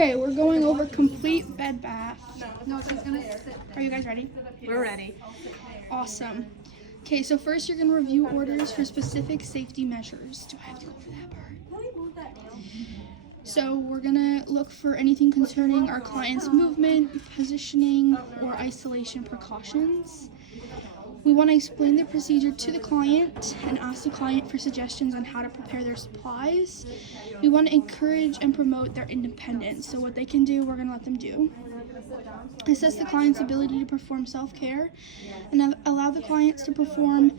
Okay, we're going over complete bed bath. No, she's gonna sit. Are you guys ready? We're ready. Awesome. Okay, so first you're gonna review orders for specific safety measures. Do I have to go over that part? So we're gonna look for anything concerning our client's movement, positioning, or isolation precautions. We want to explain the procedure to the client and ask the client for suggestions on how to prepare their supplies. We want to encourage and promote their independence. So what they can do, we're going to let them do. Assess the client's ability to perform self-care and allow the clients to perform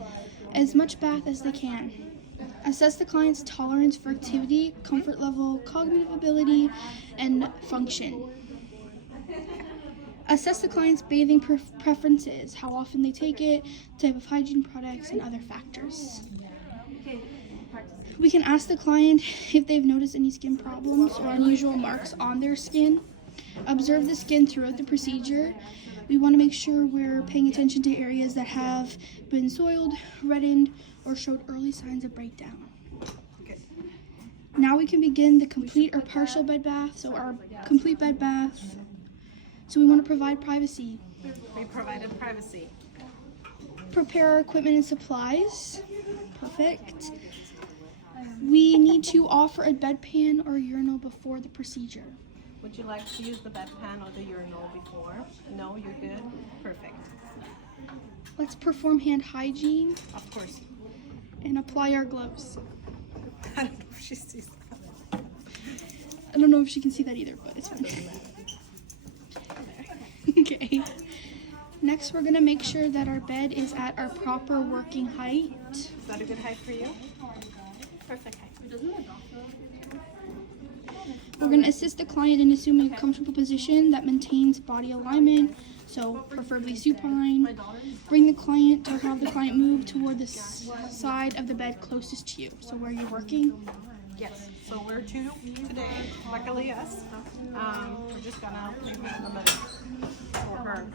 as much bath as they can. Assess the client's tolerance for activity, comfort level, cognitive ability, and function. Assess the client's bathing preferences, how often they take it, type of hygiene products, and other factors. We can ask the client if they've noticed any skin problems or unusual marks on their skin. Observe the skin throughout the procedure. We want to make sure we're paying attention to areas that have been soiled, reddened, or showed early signs of breakdown. Now we can begin the complete or partial bed bath. So our complete bed bath. So we want to provide privacy. We provided privacy. Prepare our equipment and supplies. Perfect. We need to offer a bedpan or urinal before the procedure. Would you like to use the bedpan or the urinal before? No, you're good? Perfect. Let's perform hand hygiene Of course. and apply our gloves. I don't know if she sees that. I don't know if she can see that either, but it's fine. Okay. Next, we're going to make sure that our bed is at our proper working height. Is that a good height for you? Perfect height. We're going to assist the client in assuming a comfortable position that maintains body alignment, so preferably supine. Bring the client to have the client move toward the side of the bed closest to you, so where you're working. Yes. So we're two today. Luckily us. We're just gonna leave it in the middle for her.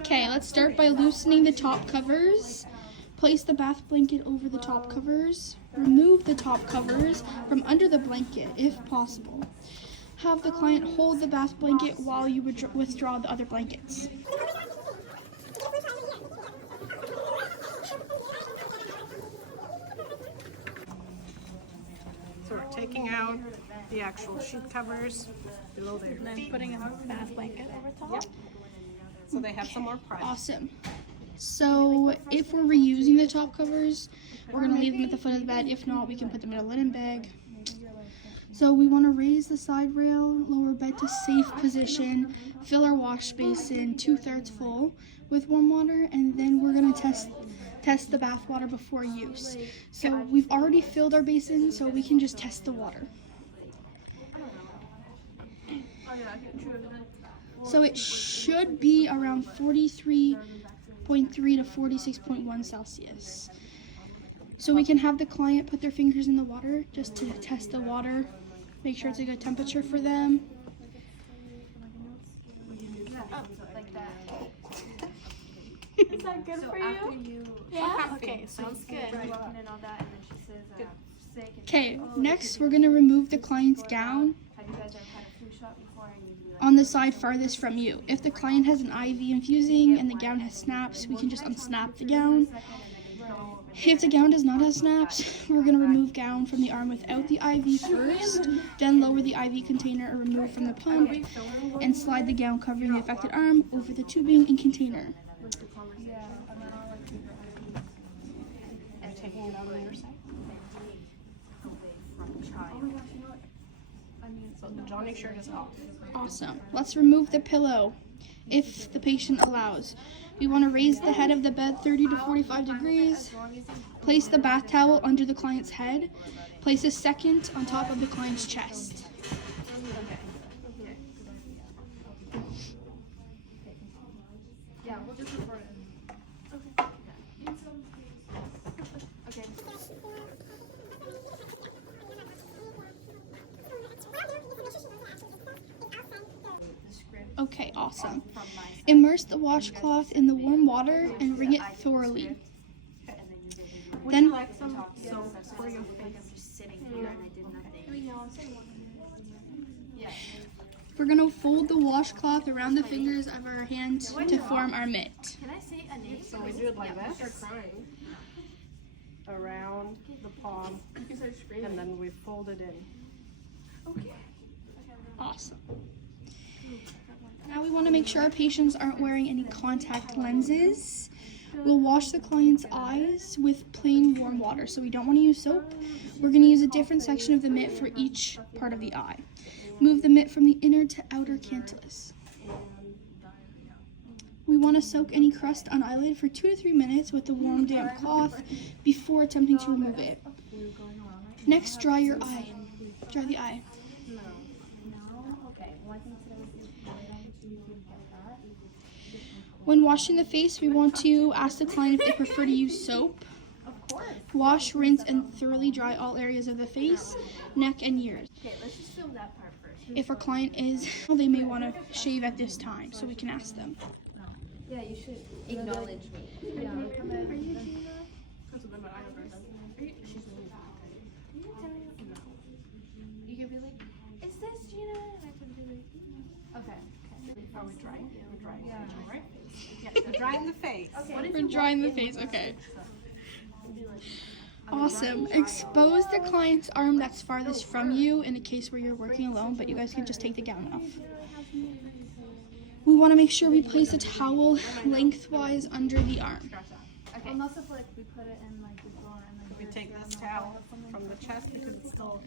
Okay, let's start by loosening the top covers. Place the bath blanket over the top covers. Remove the top covers from under the blanket, if possible. Have the client hold the bath blanket while you withdraw the other blankets. So we're taking out the actual sheet covers below their And then feet. putting a bath blanket over top. Yep. So they have some more privacy. Awesome. So if we're reusing the top covers, we're going to leave them at the foot of the bed. If not, we can put them in a linen bag. So we want to raise the side rail, lower bed to safe position, fill our wash basin 2/3 full with warm water, and then we're going to test the bath water before use. So we've already filled our basin, so we can just test the water. So it should be around 43.3 to 46.1 Celsius. So we can have the client put their fingers in the water just to test the water, make sure it's a good temperature for them. Is that good for After you? you Yeah? Okay, sounds good. and all that, and then she says, sick. And Okay, next we're going to remove the client's gown have you guys ever had a flu shot before? And you'd be like, on the side farthest from you. If the client has an IV infusing and the gown has snaps, we can just unsnap the gown. If the gown does not have snaps, we're going to remove gown from the arm without the IV first, then lower the IV container or remove from the pump, and slide the gown covering the affected arm over the tubing and container. Are you taking it out on your side? So the Johnny shirt is off. Awesome. Let's remove the pillow, if the patient allows. We want to raise the head of the bed 30 to 45 degrees. Place the bath towel under the client's head. Place a second on top of the client's chest. yeah, we'll just report it. Okay. Okay, awesome. Immerse the washcloth in the warm water and wring it thoroughly. Would Then- you like some soap for your face? Just sitting here and I did nothing. Yeah. We're gonna fold the washcloth around the fingers of our hand to form our mitt. Can I say a name? So we do it like this. Around the palm. And then we fold it in. Awesome. Now we want to make sure our patients aren't wearing any contact lenses. We'll wash the client's eyes with plain warm water, so we don't want to use soap. We're going to use a different section of the mitt for each part of the eye. Move the mitt from the inner to outer cantilus. We want to soak any crust on eyelid for 2 to 3 minutes with a warm damp cloth before attempting to remove it. Next, dry your eye. Dry the eye. When washing the face, we want to ask the client if they prefer to use soap. Wash, rinse, and thoroughly dry all areas of the face, neck, and ears. Okay, let's just film that part first. If our client is, they may want to shave at this time, so we can ask them. Yeah, you should acknowledge me. Yeah. Are you Gina? You could be like, is this Gina? And I could be like, okay. Are we drying? We're drying. Yeah. Right? Yeah, we're drying the face. Okay. We're drying the face, okay. Awesome. Expose the client's arm that's farthest from you in a case where you're working alone, but you guys can just take the gown off. We want to make sure we place a towel lengthwise under the arm. Okay. Unless if like we put it in like the drawer and then We take this towel from the chest because it's still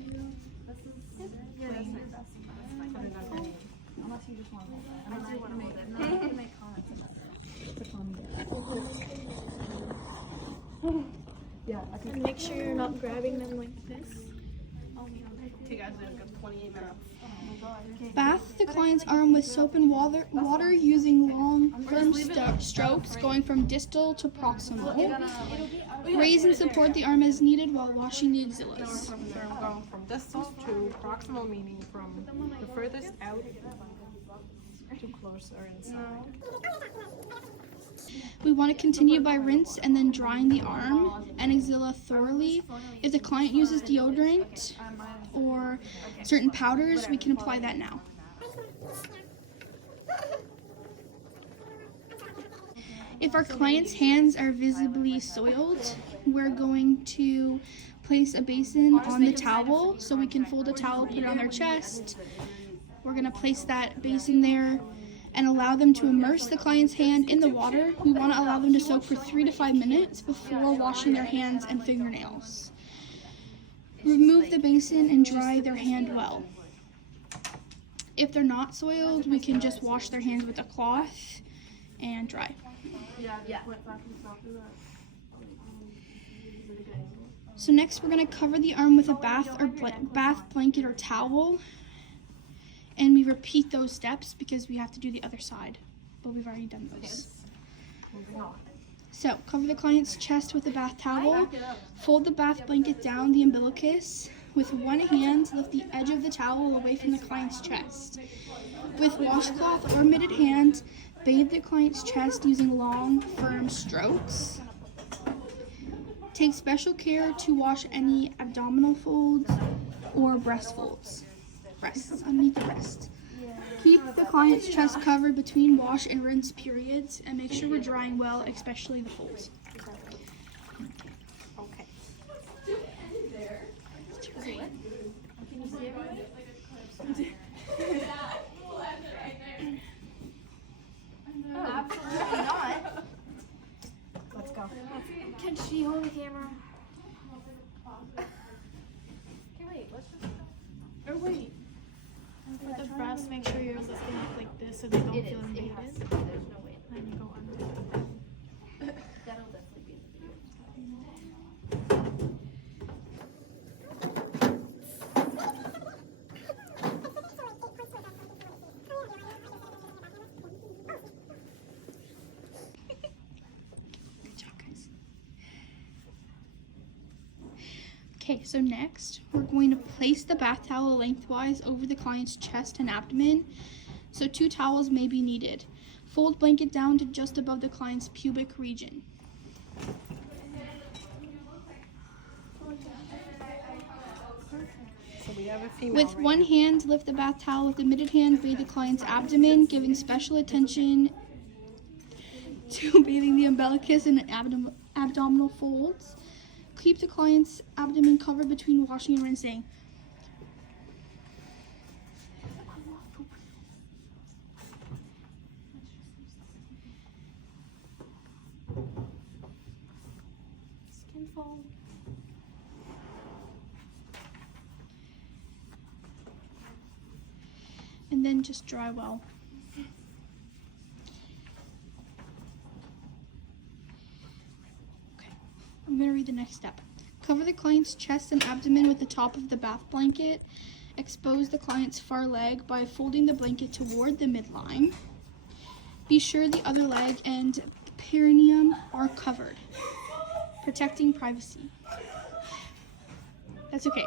yeah, that's fine. That's fine. put it underneath. Unless you just want to hold it. I do want to hold it. No, you can make comments about it. Yeah, I can. Make sure you're not grabbing them like this. You guys did a good 28 minutes. Bath the client's arm with soap and water using long, firm strokes going from distal to proximal. Raise and support the arm as needed while washing the axillas. So we're going from distal to proximal, meaning from the furthest out to closer inside. We want to continue by rinse and then drying the arm and axilla thoroughly. If the client uses deodorant or certain powders, we can apply that now. If our client's hands are visibly soiled, we're going to place a basin on the towel so we can fold a towel, put it on their chest. We're going to place that basin there and allow them to immerse the client's hand in the water. We want to allow them to soak for 3 to 5 minutes before washing their hands and fingernails. Remove the basin and dry their hand well. If they're not soiled, we can just wash their hands with a cloth and dry. Yeah. So next we're going to cover the arm with a bath blanket or towel. And we repeat those steps because we have to do the other side, but we've already done those. So cover the client's chest with a bath towel. Fold the bath blanket down the umbilicus. With one hand, lift the edge of the towel away from the client's chest. With washcloth or mitted hand, bathe the client's chest using long, firm strokes. Take special care to wash any abdominal folds or breast folds. Breasts, underneath the breast. Keep the client's chest covered between wash and rinse periods and make sure we're drying well, especially the folds. Okay. Absolutely not. Let's go. Can she hold the camera? Or wait. With the breasts, make sure you're lifting up like this so they don't feel invaded. There's no way. Then you go under. That'll definitely be in the video. Good job, guys. Okay, so next we're going to place the bath towel lengthwise over the client's chest and abdomen. So 2 towels may be needed. Fold blanket down to just above the client's pubic region. So we have a female. With right one now. hand, lift the bath towel. With the mitted hand, bathe the client's abdomen, giving special attention to bathing the umbilicus and abdominal folds. Keep the client's abdomen covered between washing and rinsing. Skin fold. And then just dry well. Okay, I'm going to read the next step. Cover the client's chest and abdomen with the top of the bath blanket. Expose the client's far leg by folding the blanket toward the midline. Be sure the other leg and perineum are covered, protecting privacy. That's okay.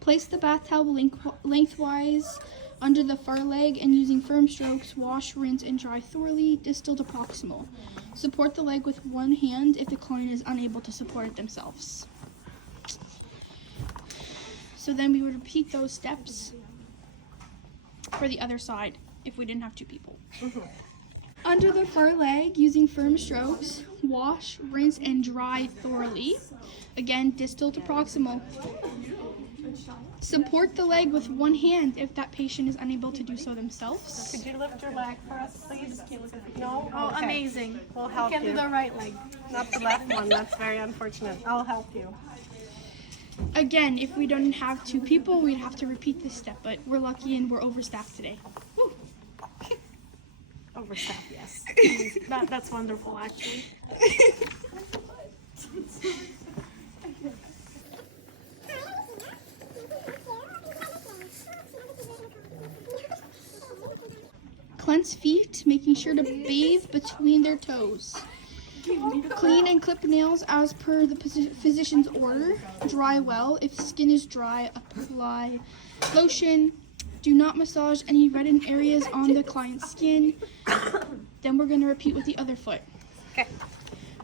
Place the bath towel lengthwise under the far leg and using firm strokes, wash, rinse, and dry thoroughly, distal to proximal. Support the leg with one hand if the client is unable to support it themselves. So then we would repeat those steps for the other side if we didn't have two people. Under the far leg, using firm strokes, wash, rinse, and dry thoroughly. Again, distal to proximal. Support the leg with one hand if that patient is unable to do so themselves. Could you lift your leg for us, please? No? Oh, Okay. amazing. We'll You help can you. do the right leg. Not the left one. That's very unfortunate. I'll help you. Again, if we don't have two people, we'd have to repeat this step, but we're lucky and we're overstaffed today. Overstep, yes. That's wonderful, actually. Cleanse feet, making sure to bathe between their toes. Clean and clip nails as per the physician's order. Dry well. If skin is dry, apply lotion. Do not massage any reddened areas on the client's skin. Then we're going to repeat with the other foot. Okay.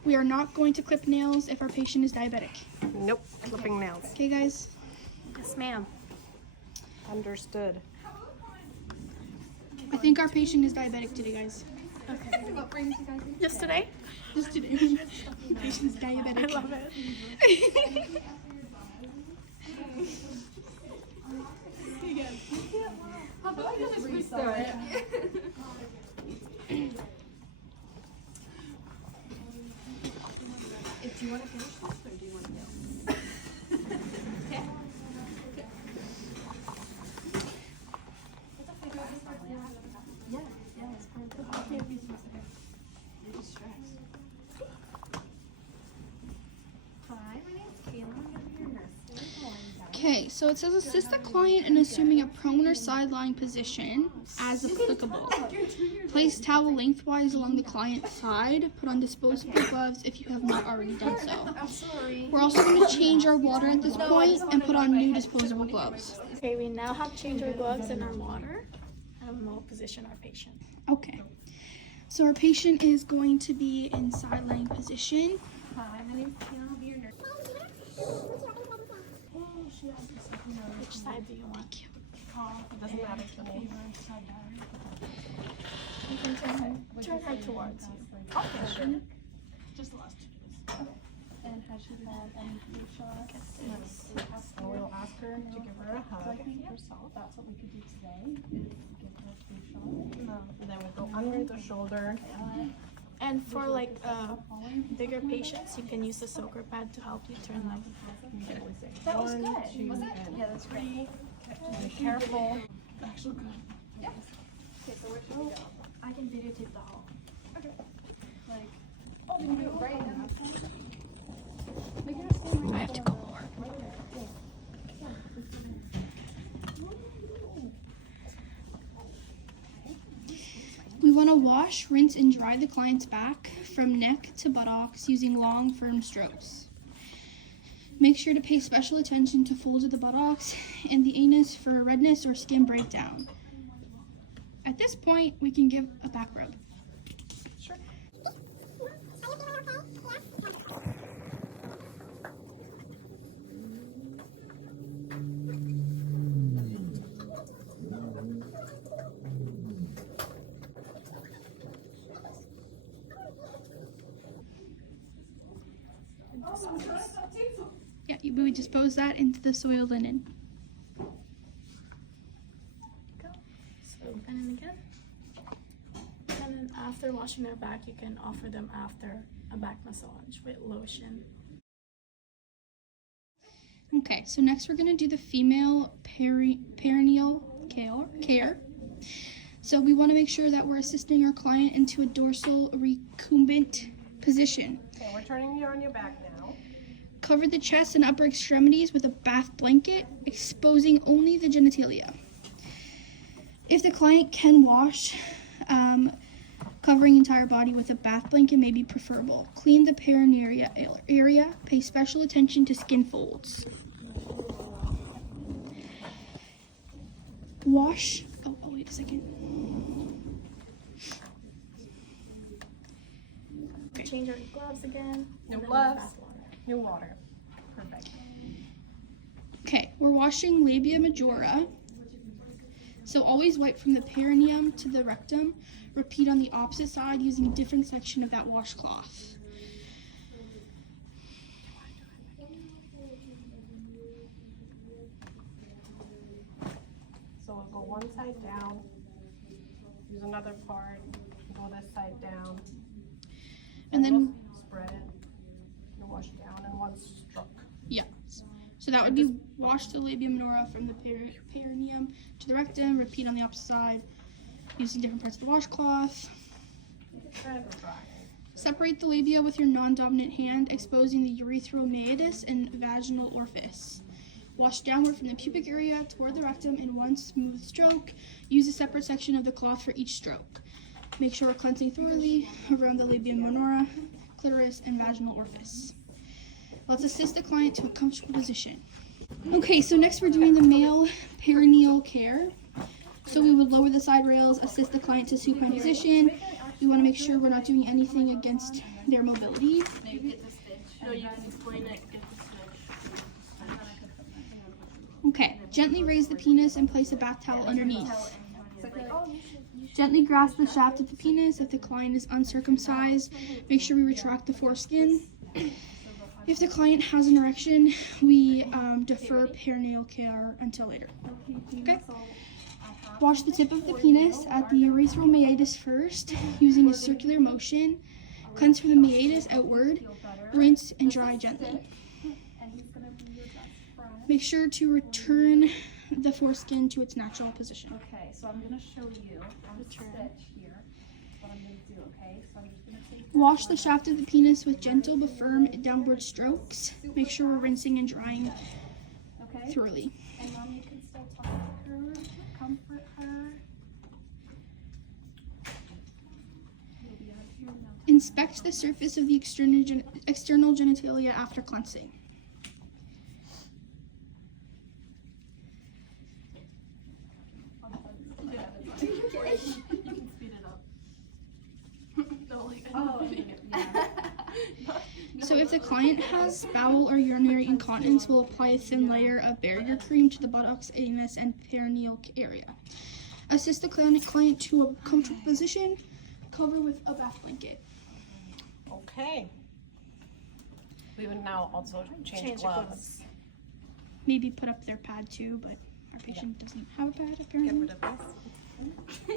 We are not going to clip nails if our patient is diabetic. Nope. Clipping nails. Okay, guys? Yes, ma'am. Understood. I think our patient is diabetic today, guys. Just today? Just today. Patient's diabetic. I love it. Do you want to finish this or do you want to go? Okay, so it says assist the client in assuming a prone or side lying position as applicable. Place towel lengthwise along the client's side. Put on disposable gloves if you have not already done so. We're also going to change our water at this point and put on new disposable gloves. Okay, we now have changed our gloves and our water. And we'll position our patient. Okay, so our patient is going to be in side lying position. Hi, my name's Kiana. I'll be your nurse. Which side do you want? It doesn't matter to me. You can turn her towards you. Okay, sure. Just the last two. And has she had any flu shots? And we'll ask her to give her a hug. That's what we could do today, is give her a flu shot. And then we go under the shoulder. And for like bigger patients, you can use the soaker pad to help you turn them. That was One, good. two, Wasn't it? and Yeah, that's great. be careful. Actually good. Yeah. Okay, so where should we go? I can videotape the hall. Okay. Like, oh, we can do it right now. Like, you're not staying right I have to go more. We want to wash, rinse, and dry the client's back from neck to buttocks using long, firm strokes. Make sure to pay special attention to folds of the buttocks and the anus for redness or skin breakdown. At this point, we can give a back rub. we would dispose that into the soiled linen. Go. So, and then again. And then after washing their back, you can offer them after a back massage with lotion. Okay, so next we're gonna do the female perineal care. So we want to make sure that we're assisting our client into a dorsal recumbent position. Okay, we're turning you on your back now. Cover the chest and upper extremities with a bath blanket, exposing only the genitalia. If the client can wash, covering entire body with a bath blanket may be preferable. Clean the perineal area. Pay special attention to skin folds. Wash. Oh, wait a second. Okay. Change your gloves again. New and then gloves. bath water. New water. Perfect. Okay, we're washing labia majora. So always wipe from the perineum to the rectum. Repeat on the opposite side using a different section of that washcloth. So we'll go one side down, use another part, go this side down, And then, we'll spread it, and wash down in one stroke. yeah. So that would be wash the labia minora from the perineum to the rectum. Repeat on the opposite side using different parts of the washcloth. And dry. Separate the labia with your non-dominant hand, exposing the urethral meatus and vaginal orifice. Wash downward from the pubic area toward the rectum in one smooth stroke. Use a separate section of the cloth for each stroke. Make sure we're cleansing thoroughly around the labia minora, clitoris, and vaginal orifice. Let's assist the client to a comfortable position. Okay, so next we're doing the male perineal care. So we would lower the side rails, assist the client to supine position. We want to make sure we're not doing anything against their mobility. No, you can explain it. Get the stitch. Okay, gently raise the penis and place a bath towel underneath. Gently grasp the shaft of the penis. If the client is uncircumcised, make sure we retract the foreskin. If the client has an erection, we defer perineal care until later. Okay? Wash the tip of the penis at the urethral meatus first, using a circular motion. Cleanse from the meatus outward. Rinse and dry gently. Make sure to return the foreskin to its natural position. Okay, so I'm gonna show you on the stitch here what I'm gonna do, okay? So I'm just gonna take Wash the shaft of the penis with gentle but firm downward strokes. Make sure we're rinsing and drying okay? thoroughly. And Mom, you can still talk to her, comfort her. You'll be out here now. Inspect the surface of the external genitalia after cleansing. You can speed it up. No, like, Oh, yeah. So if the client has bowel or urinary incontinence, we'll apply a thin layer of barrier cream to the buttocks, anus, and perineal area. Assist the client to a comfortable position. Cover with a bath blanket. Okay. We would now also change your gloves. Maybe put up their pad too, but our patient doesn't have a pad Get apparently. rid of this.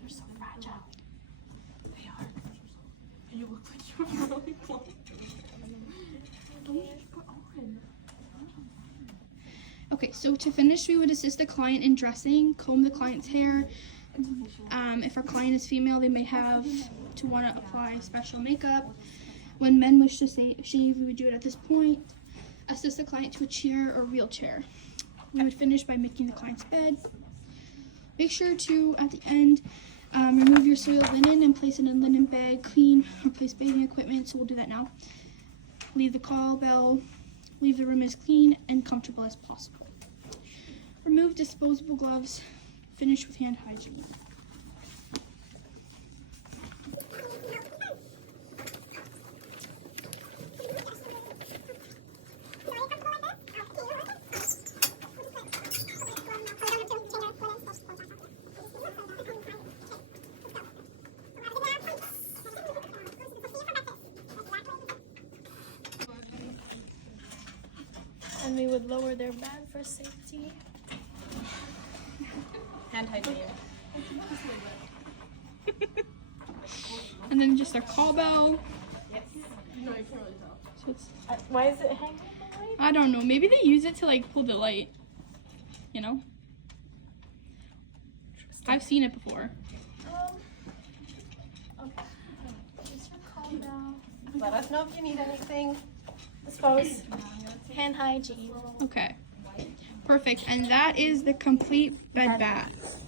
they're so fragile. They are. And you look like you're really plump. Okay, so to finish, we would assist the client in dressing, comb the client's hair. If our client is female, they may have to want to apply special makeup. When men wish to shave, we would do it at this point. Assist the client to a chair or wheelchair. We would finish by making the client's bed. Make sure to, at the end, remove your soiled linen and place it in a linen bag, clean, replace bathing equipment, so we'll do that now. Leave the call bell, leave the room as clean and comfortable as possible. Remove disposable gloves, finish with hand hygiene. And we would lower their bed for safety. Hand hygiene. And then just our call bell. So it's, Why is it hanging? I don't know, maybe they use it to like pull the light, you know? I've seen it before. Okay. Here's your call bell. Let us know if you need anything. Dispose. Hand hygiene. Okay. Perfect. And that is the complete bed bath.